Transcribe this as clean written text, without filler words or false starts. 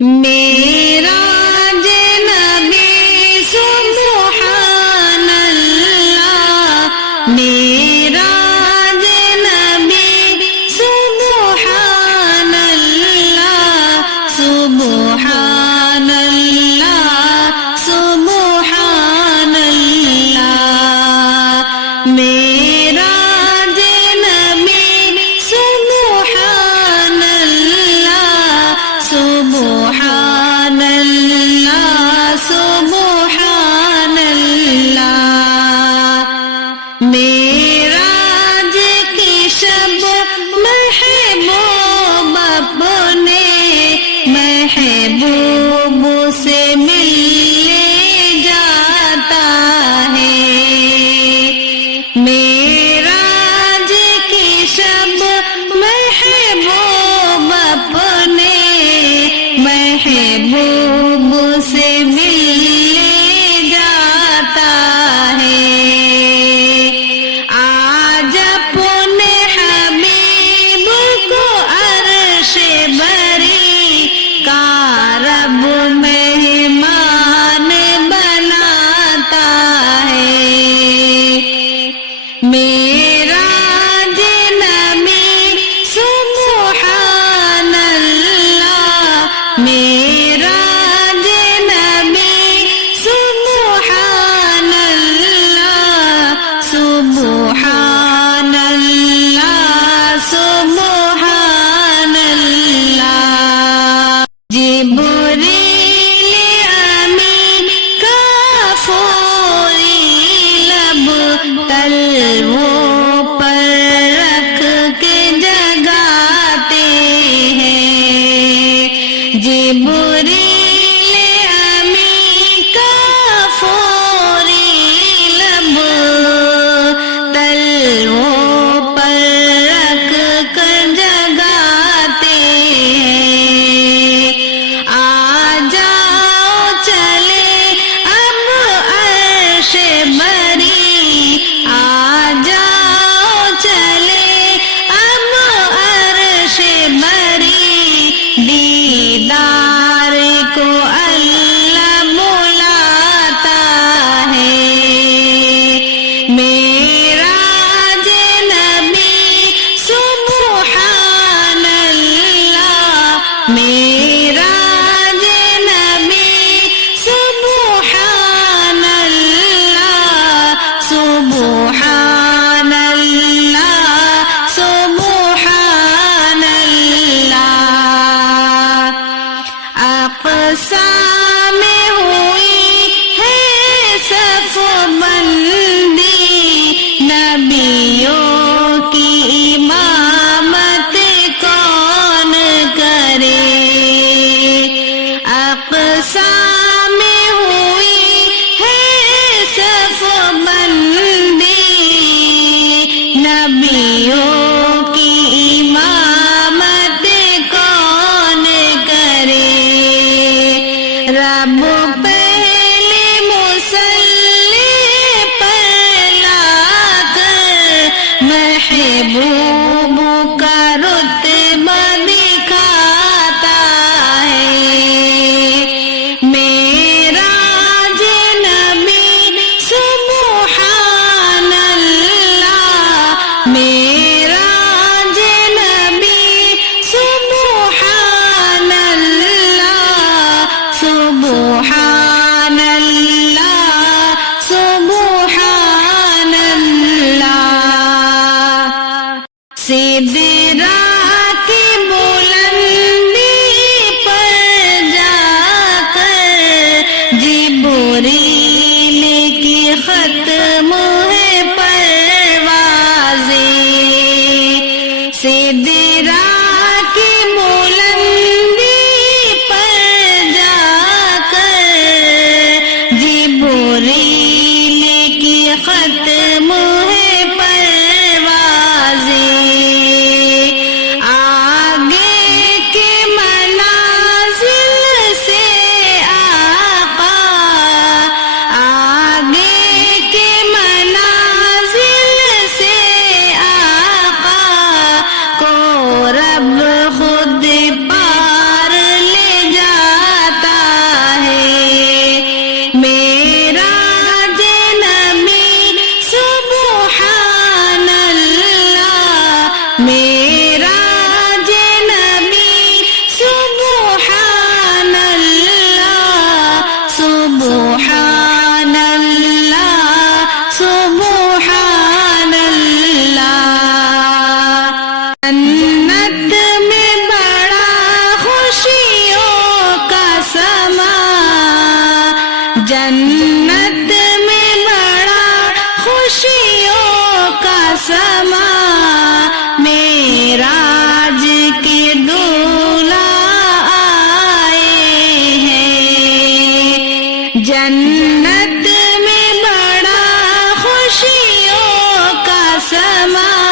معراج نبی سبحان اللہ، معراج نبی سبحان اللہ، سبحان اللہ، سبحان اللہ، معراج نبی سبحان اللہ، سبحان اللہ، سبحان اللہ، معراج کی شب محبوب اپنے محبوب سے ملنے جاتا ہے، معراج کی شب محبوب اپنے محبوب سے ملنے جاتا ہے، آج اپنے حبیب کو عرش بری کا رب مہمان بناتا ہے، معراج نبی سبحان اللہ، معراج نبی سبحان اللہ، سبحان اللہ، سبحان اللہ، جبریل امین کا فوری لب تلووں پر رکھ کے جگاتے ہیں، جبریل امین کا فوری لب تلووں پر رکھ کر جگاتے ہیں، آ جاؤ چلے اب عرش بری، آ جاؤ چلے اب عرش بری، دیدار کو اللہ بلاتا ہے، معراج نبی سبحان اللہ، معراج نبی سبحان اللہ، سبحان اللہ، سبحان اللہ، اقصی میں ہوئی ہے صف بندی، نبیوں کی امامت کون کرے، اقصی میں ہوئی ہے صف بندی، نبیوں کی امامت کون کرے، رب پہلے مصلی پر لا کر محبوب کا رتبہ دکھاتا ہے، معراج نبی سبحان اللہ، معراج نبی سبحان اللہ، سبحان اللہ، سبحان اللہ۔ جنت میں بڑا خوشیوں کا سما